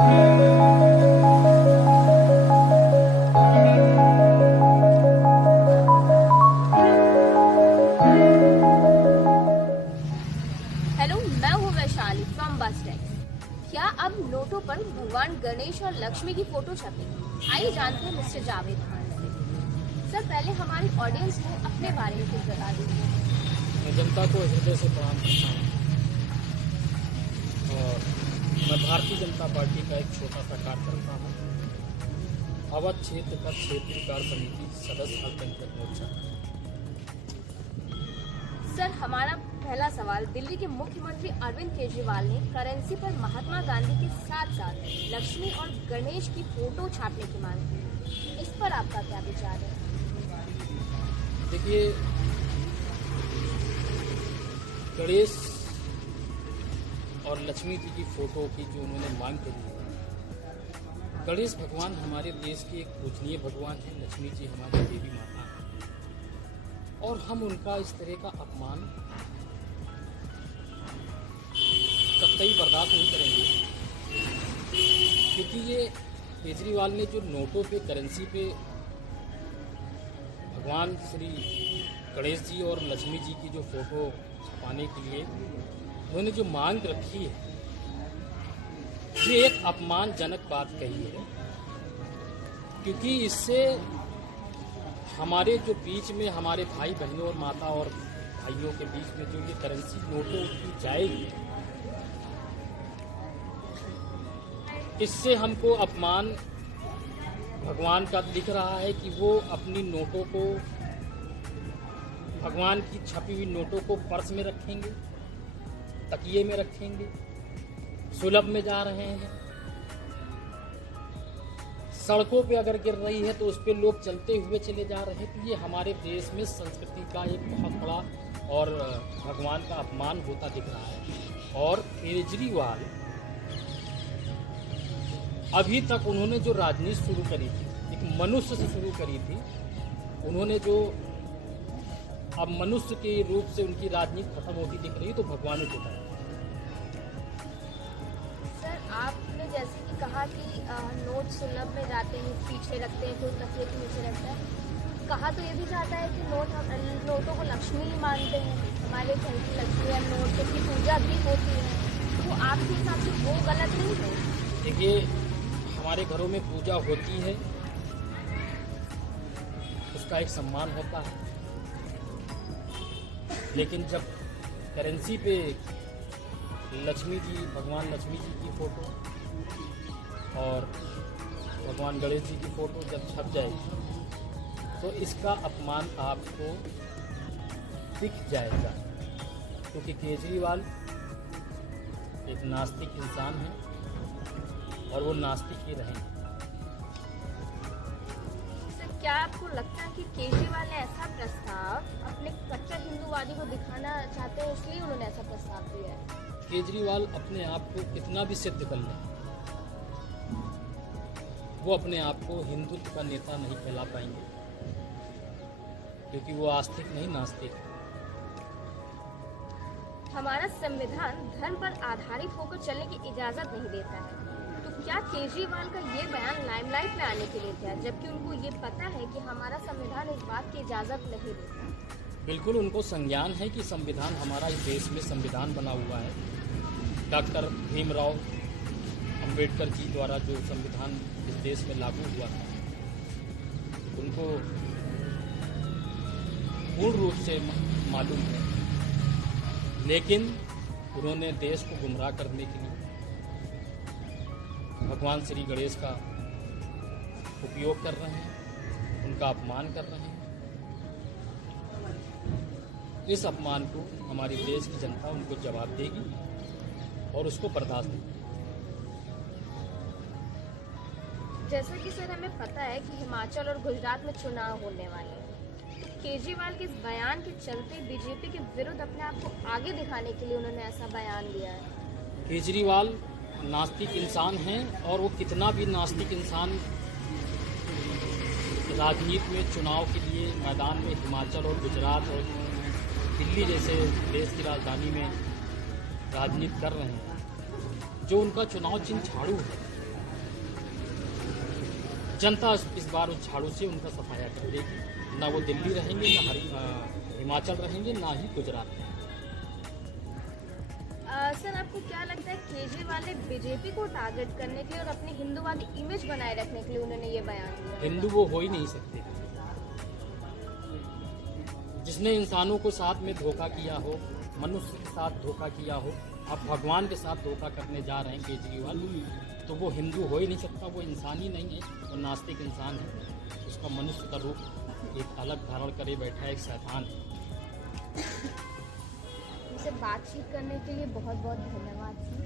Hello, मैं हूँ Vaishali from बस टैक्स। क्या अब नोटों पर भगवान गणेश और लक्ष्मी की फोटो छपेगी? आइए जानते हैं मिस्टर जावेद खान से। सर, पहले हमारी ऑडियंस को अपने बारे में कुछ बता दीजिए। मैं जनता को हृदय से प्रणाम करता हूँ और मैं भारतीय जनता पार्टी का एक छोटा सा कार्यकर्ता हूँ, अवध क्षेत्र का क्षेत्रीय कार्य समिति सदस्य अल्पसंख्यक मोर्चा। सर, हमारा पहला सवाल, दिल्ली के मुख्यमंत्री अरविंद केजरीवाल ने करेंसी पर महात्मा गांधी के साथ साथ लक्ष्मी और गणेश की फोटो छापने की मांग की। इस पर आपका क्या विचार है? देखिए, गणेश और लक्ष्मी जी की फोटो की जो उन्होंने मांग करी है, गणेश भगवान हमारे देश के एक पूजनीय भगवान हैं, लक्ष्मी जी हमारी देवी माता हैं और हम उनका इस तरह का अपमान कतई बर्दाश्त नहीं करेंगे, क्योंकि ये केजरीवाल ने जो नोटों पे करेंसी पे भगवान श्री गणेश जी और लक्ष्मी जी की जो फोटो छपाने के लिए उन्होंने जो मांग रखी है, ये एक अपमानजनक बात कही है, क्योंकि इससे हमारे जो बीच में हमारे भाई बहनों और माता और भाइयों के बीच में जो ये करेंसी नोटों की जाएगी, इससे हमको अपमान भगवान का दिख रहा है कि वो अपनी नोटों को, भगवान की छपी हुई नोटों को पर्स में रखेंगे, तकिए में रखेंगे, सुलभ में जा रहे हैं। सड़कों पे अगर गिर रही है तो उस पे लोग चलते हुए चले जा रहे हैं। तो ये हमारे देश में संस्कृति का एक बहुत बड़ा और भगवान का अपमान होता दिख रहा है। और केजरीवाल अभी तक उन्होंने जो राजनीति शुरू करी थी, एक मनुष्य से शुरू करी थी, उन्होंने जो अब मनुष्य के रूप से उनकी राजनीति खत्म होती दिख रही है, तो भगवान को है। सर, आपने जैसे कि कहा कि नोट सुलभ में जाते हैं, पीछे रखते हैं, कोई तकिए के नीचे रखता है। कहा तो ये भी जाता है कि नोटों को लक्ष्मी ही मानते हैं, हमारे घर की लक्ष्मी या नोट की पूजा भी होती है, तो आपके हिसाब से वो गलत नहीं है? देखिए, हमारे घरों में पूजा होती है, उसका एक सम्मान होता है, लेकिन जब करेंसी पे लक्ष्मी जी, भगवान लक्ष्मी जी की फोटो और भगवान गणेश जी की फोटो जब छप जाएगी, तो इसका अपमान आपको दिख जाएगा, क्योंकि केजरीवाल एक नास्तिक इंसान है और वो नास्तिक ही रहेंगे। सर, क्या आपको लगता है कि केजरीवाल ने ऐसा प्रस्ताव अपने कट्टर हिंदूवादी को दिखाना चाहते हैं, इसलिए उन्होंने ऐसा प्रस्ताव दिया है? केजरीवाल अपने आप को कितना भी सिद्ध कर ले, वो अपने आप को हिंदुत्व का नेता नहीं कहला पाएंगे, क्योंकि वो आस्तिक नहीं, नास्तिक है। हमारा संविधान धर्म पर आधारित होकर चलने की इजाजत नहीं देता है, तो क्या केजरीवाल का ये बयान लाइमलाइट में आने के लिए था, जबकि उनको ये पता है कि हमारा संविधान इस बात की इजाजत नहीं देता? बिल्कुल उनको संज्ञान है कि संविधान हमारा इस देश में संविधान बना हुआ है। डॉक्टर भीमराव अंबेडकर जी द्वारा जो संविधान इस देश में लागू हुआ था, उनको पूर्ण रूप से मालूम है, लेकिन उन्होंने देश को गुमराह करने के लिए भगवान श्री गणेश का उपयोग कर रहे हैं, उनका अपमान कर रहे हैं। इस अपमान को हमारे देश की जनता उनको जवाब देगी और उसको बर्दाश्त नहीं। जैसा कि सर हमें पता है कि हिमाचल और गुजरात में चुनाव होने वाले हैं, तो केजरीवाल के इस बयान के चलते बीजेपी के विरुद्ध अपने आप को आगे दिखाने के लिए उन्होंने ऐसा बयान दिया है। केजरीवाल नास्तिक इंसान हैं और वो कितना भी नास्तिक इंसान राजनीति में चुनाव के लिए मैदान में हिमाचल और गुजरात और दिल्ली जैसे देश की राजधानी में राजनीति कर रहे हैं, जो उनका चुनाव चिन्ह झाड़ू है, जनता इस बार उस झाड़ू से उनका सफाया कर देगी। ना वो दिल्ली रहेंगे, ना हिमाचल रहेंगे, ना ही गुजरात रहेंगे। सर आपको क्या लगता है केजरीवाल ने बीजेपी को टारगेट करने के लिए और अपनी हिंदूवादी इमेज बनाए रखने के लिए उन्होंने ये बयान दिया? हिंदू वो हो ही नहीं सकते जिसने इंसानों को साथ में धोखा किया हो, मनुष्य के साथ धोखा किया हो। अब भगवान के साथ धोखा करने जा रहे हैं केजरीवाल, तो वो हिंदू हो ही नहीं सकता। वो इंसान ही नहीं है, वो नास्तिक इंसान है। उसका मनुष्य का रूप एक अलग धारण करे बैठा है, एक शैतान है। मुझसे बातचीत करने के लिए बहुत बहुत धन्यवाद सर।